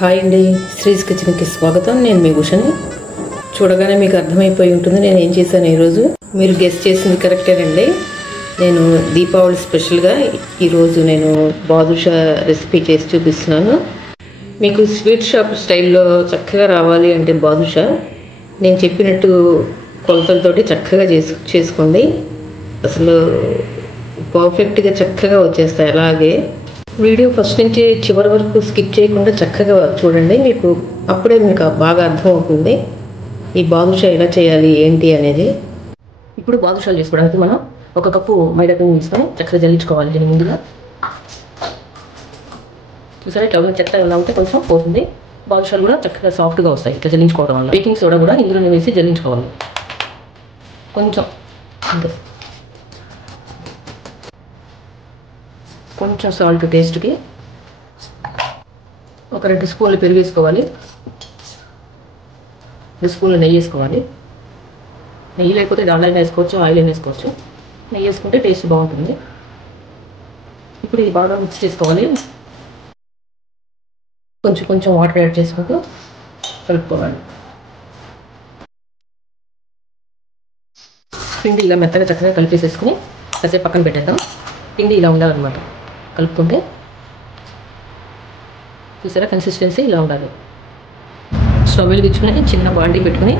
Hi అండి, శ్రీస్ కిచెన్కి స్వాగతం. నేను మీ భూషణి. చూడగానే మీకు అర్థమైపోయి ఉంటుంది నేను ఏం చేశాను ఈరోజు. మీరు గెస్ చేసింది కరెక్టేనండి. నేను దీపావళి స్పెషల్గా ఈరోజు నేను బాదుషా రెసిపీ చేసి చూపిస్తున్నాను. మీకు స్వీట్ షాప్ స్టైల్లో చక్కగా రావాలి అంటే బాదుషా నేను చెప్పినట్టు కొలతలతోటి చక్కగా చేసుకోండి. అసలు పర్ఫెక్ట్గా చక్కగా వచ్చేస్తాయి. అలాగే వీడియో ఫస్ట్ నుంచి చివరి వరకు స్కిప్ చేయకుండా చక్కగా చూడండి. అప్పుడే మీకు బాగా అర్థమవుతుంది ఈ బాదుషా ఎలా చేయాలి ఏంటి అనేది. ఇప్పుడు బాదుషాలు చేసుకోవడానికి మనం 1 కప్పు మైదా పిండి తీసుకొని చక్కగా జల్లించుకోవాలి. దీని ముందుగా చూసారా, ఇట్లా చెత్త ఎలా ఉంటే కొంచెం పోతుంది. బాదుషాలు కూడా చక్కగా సాఫ్ట్గా వస్తాయి ఇట్లా జల్లించుకోవడం వల్ల. బేకింగ్ సోడా కూడా ఇందులోనే వేసి జల్లించుకోవాలి. కొంచెం సాల్ట్ టేస్ట్కి, ఒక 2 స్పూన్లు పెరుగు వేసుకోవాలి, 2 స్పూన్లు నెయ్యి వేసుకోవాలి. నెయ్యి లేకపోతే దాంట్లో వేసుకోవచ్చు, ఆయిల్ అయినా వేసుకోవచ్చు. నెయ్యి వేసుకుంటే టేస్ట్ బాగుంటుంది. ఇప్పుడు ఇది బాగా మిక్స్ చేసుకోవాలి. కొంచెం వాటర్ యాడ్ చేసుకుంటూ కలుపుకోవాలి. పిండి ఇలా మెత్తగా చక్కగా కలిపేసేసుకుని కాసేపు పక్కన పెట్టేద్దాం. పిండి ఇలా ఉండాలన్నమాట. కలుపుకుంటే చూసారా, కన్సిస్టెన్సీ ఇలా ఉండాలి. స్టవ్ వెలిగించుకుని చిన్న బాండీ పెట్టుకుని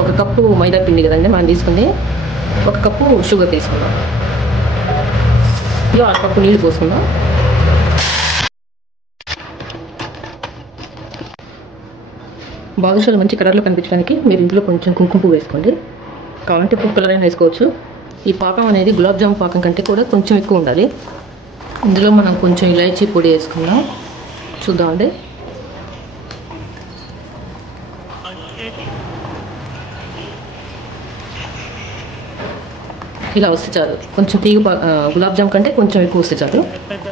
1 కప్పు మైదా పిండి కదండి మనం తీసుకుంది, 1 కప్పు షుగర్ తీసుకుందాం. ఇలా 1 కప్పు నీళ్ళు పోసుకుందాం. బాదుషాలు మంచి కలర్లో కనిపించడానికి మీరు ఇందులో కొంచెం కుంకుమ పువ్వు వేసుకోండి. కావాలంటే ఫుడ్ కలర్ అయినా వేసుకోవచ్చు. ఈ పాకం అనేది గులాబ్ జామ్ పాకం కంటే కూడా కొంచెం ఎక్కువ ఉండాలి. ఇందులో మనం కొంచెం ఇలాచీ పొడి వేసుకుందాం. చూద్దామండి. ఇలా వస్తే చాలు. కొంచెం తీగ గులాబ్ జామ్ కంటే కొంచెం ఎక్కువ వస్తే చాలు.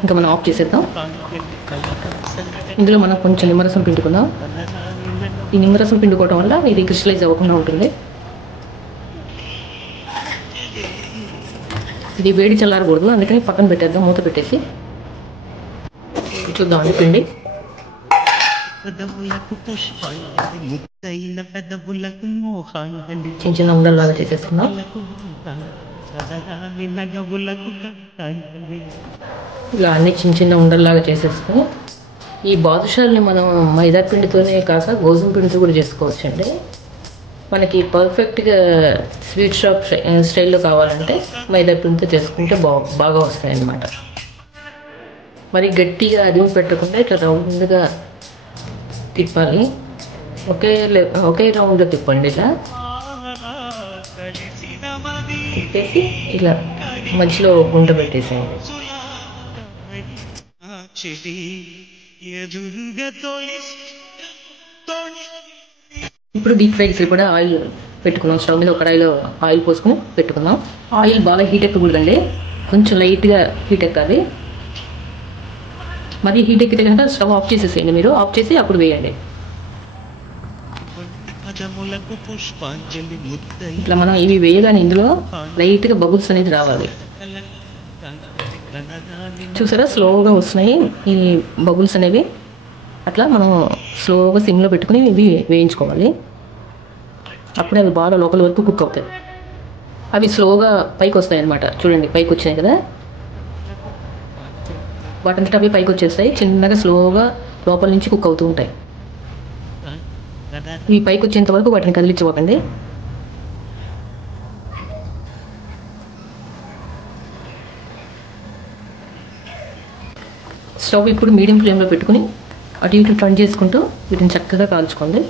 ఇంకా మనం ఆఫ్ చేసేద్దాం. ఇందులో మనం కొంచెం నిమ్మరసం పిండుకుందాం. ఈ నిమ్మరసం పిండుకోవడం వల్ల ఇది క్రిస్టలైజ్ అవ్వకుండా ఉంటుంది. ఇది వేడి చల్లారకూడదు, అందుకని పక్కన పెట్టేద్దాం. మూత పెట్టేసి చూద్దామండి. పిండి చిన్న ఉండల్లాగా చేసేసుకుందాం. ఇలా అన్ని చిన్న ఉండల్లాగా చేసేసుకుని ఈ బాదుషాలని మనం మైదా పిండితోనే కాక గోధుమ పిండితో కూడా చేసుకోవచ్చండి. మనకి పర్ఫెక్ట్గా స్వీట్ షాప్ స్టైల్లో కావాలంటే మైదా పిండితో చేసుకుంటే బాగా వస్తాయి అన్నమాట. మరి గట్టిగా అదిమి పెట్టకుండా ఇట్లా రౌండ్గా తిప్పాలి. ఒకే రౌండ్లో తిప్పండి. ఇలా తిప్పేసి ఇలా మధ్యలో గుంట పెట్టేసేయండి. ఇప్పుడు డీప్ ఫ్రైకి కూడా ఆయిల్ పెట్టుకుందాం. స్టవ్ మీద ఒక కడాయిలో ఆయిల్ పోసుకొని పెట్టుకుందాం. ఆయిల్ బాగా హీట్ ఎక్కకూడదండి, కొంచెం లైట్గా హీట్ ఎక్కాలి. మరి హీట్ ఎక్కితే కనుక స్టవ్ ఆఫ్ చేసేసేయండి. మీరు ఆఫ్ చేసి అప్పుడు వేయండి. ఇట్లా మనం ఇవి వేయగానే ఇందులో లైట్గా బబుల్స్ అనేది రావాలి. చూసారా, స్లోగా వస్తున్నాయి ఈ బబుల్స్ అనేవి. అట్లా మనం స్లోగా సిమ్లో పెట్టుకుని ఇవి వేయించుకోవాలి. అప్పుడే అవి బాగా లోపల వరకు కుక్ అవుతాయి. అవి స్లోగా పైకి వస్తాయి అన్నమాట. చూడండి, పైకి వచ్చినాయి కదా, వాటంతట అవి పైకి వచ్చేస్తాయి. చిన్నగా స్లోగా లోపల నుంచి కుక్ అవుతూ ఉంటాయి. ఇవి పైకి వచ్చేంత వరకు వాటిని కదిలించుకోకండి. స్టవ్ ఇప్పుడు మీడియం ఫ్లేమ్లో పెట్టుకుని అటు ఇటు టర్న్ చేసుకుంటూ వీటిని చక్కగా కాల్చుకోండి.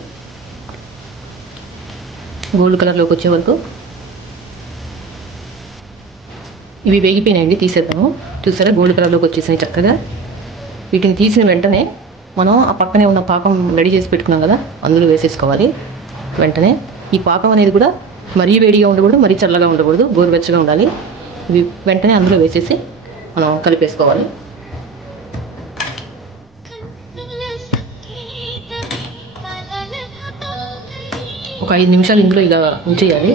గోల్డ్ కలర్లోకి వచ్చే వరకు. ఇవి వేగిపోయినాయండి, తీసేద్దాము. చూసారా, గోల్డ్ కలర్లోకి వచ్చేసినాయి చక్కగా. వీటిని తీసిన వెంటనే మనం ఆ పక్కనే ఉన్న పాకం రెడీ చేసి పెట్టుకున్నాం కదా, అందులో వేసేసుకోవాలి. వెంటనే ఈ పాకం అనేది కూడా మరీ వేడిగా ఉండకూడదు, మరీ చల్లగా ఉండకూడదు, గోరువెచ్చగా ఉండాలి. ఇవి వెంటనే అందులో వేసేసి మనం కలిపేసుకోవాలి. ఒక 5 నిమిషాలు ఇందులో ఇలా ఉంచేయాలి,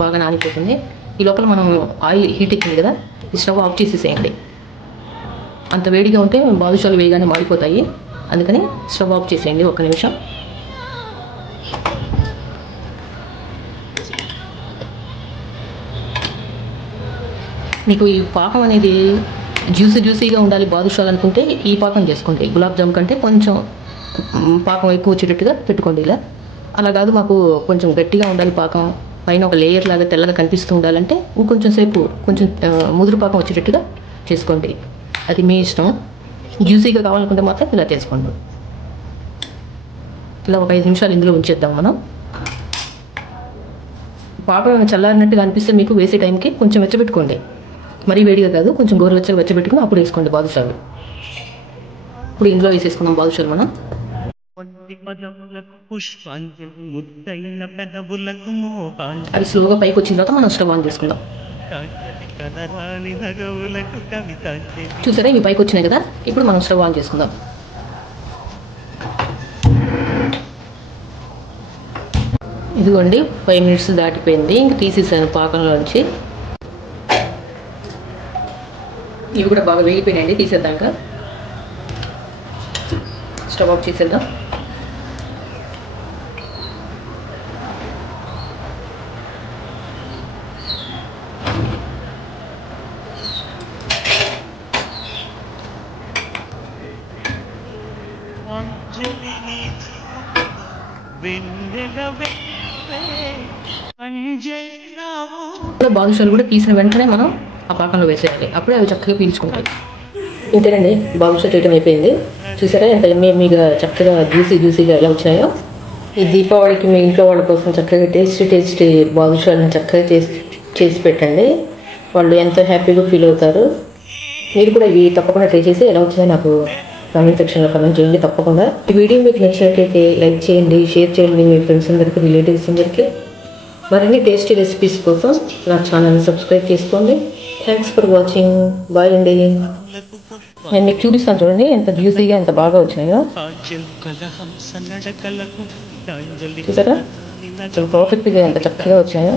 బాగా నానిపోతుంది. ఈ లోపల మనం ఆయిల్ హీట్ ఎక్కింది కదా, ఈ స్టవ్ ఆఫ్ చేసేసేయండి. అంత వేడిగా ఉంటే బాదుషాలు వేయగానే మాడిపోతాయి. అందుకని స్టవ్ ఆఫ్ చేసేయండి ఒక నిమిషం. మీకు ఈ పాకం అనేది జ్యూసీగా ఉండాలి బాదుషాలు అనుకుంటే ఈ పాకం చేసుకోండి. గులాబ్ జామ్ కంటే కొంచెం పాకం ఎక్కువ వచ్చేటట్టుగా పెట్టుకోండి. ఇలా అలా కాదు మాకు కొంచెం గట్టిగా ఉండాలి పాకం, పైన ఒక లేయర్ లాగా తెల్లగా కనిపిస్తూ ఉండాలంటే ఇంకొంచెం సేపు కొంచెం ముదురు పాకం వచ్చేటట్టుగా చేసుకోండి. అది మీ ఇష్టం. జ్యూసీగా కావాలనుకుంటే మాత్రం ఇలా చేసుకోండి. ఇలా ఒక 5 నిమిషాలు ఇందులో ఉంచేద్దాం మనం. పాకం చల్లారినట్టుగా అనిపిస్తే మీకు వేసే టైంకి కొంచెం వెచ్చబెట్టుకోండి. మరీ వేడిగా కాదు, కొంచెం గోరువెచ్చగా వెచ్చబెట్టుకుని అప్పుడు వేసుకోండి బాదుషాలు. ఇప్పుడు ఇందులో వేసేసుకున్నాం బాదుషాలు మనం. అవి స్లోగా పైకి వచ్చిన తర్వాత మనం స్టవ్ ఆన్ చేసుకుందాం. చూసారా ఇవి పైకి వచ్చినాయి కదా, ఇప్పుడు మనం స్టవ్ ఆన్ చేసుకుందాం. ఇదిగోండి 5 మినిట్స్ దాటిపోయింది, ఇంక తీసేసాను పాకంలోంచి. ఇవి కూడా బాగా వేగిపోయినాయండి, తీసేద్దాం. ఇంకా స్టవ్ ఆఫ్ చేసేద్దాం. బాదుషాలు కూడా తీసిన వెంటనే మనం ఆ పాకంలో వేసేయాలి, అప్పుడే అవి చక్కగా పీల్చుకుంటాయి. ఇంతేనండి, బాదుషా చేయడం అయిపోయింది. చూసారా ఎంత ఎమ్మీగా చక్కగా జ్యూసీగా ఎలా వచ్చాయో. ఈ దీపావళికి మీ ఇంట్లో వాళ్ళ కోసం చక్కగా టేస్టీ బాదుషాలను చక్కగా చేసి పెట్టండి. వాళ్ళు ఎంతో హ్యాపీగా ఫీల్ అవుతారు. మీరు కూడా ఇవి తప్పకుండా ట్రై చేసి ఎలా వచ్చాయో నాకు కామెంట్ సెక్షన్లో కామెంట్ చేయండి తప్పకుండా. ఈ వీడియో మీకు నచ్చినట్లయితే లైక్ చేయండి, షేర్ చేయండి మీ ఫ్రెండ్స్ అందరికీ, రిలేటివ్స్ అందరికీ. మరిన్ని టేస్టీ రెసిపీస్ కోసం నా ఛానల్ని సబ్స్క్రైబ్ చేసుకోండి. Thanks for watching. బాయ్ అండి. నేను మీకు చూపిస్తాను చూడండి ఎంత జ్యూసీగా ఎంత బాగా వచ్చినాయో. చూసారా చాలా పర్ఫెక్ట్గా ఎంత చక్కగా వచ్చాయో.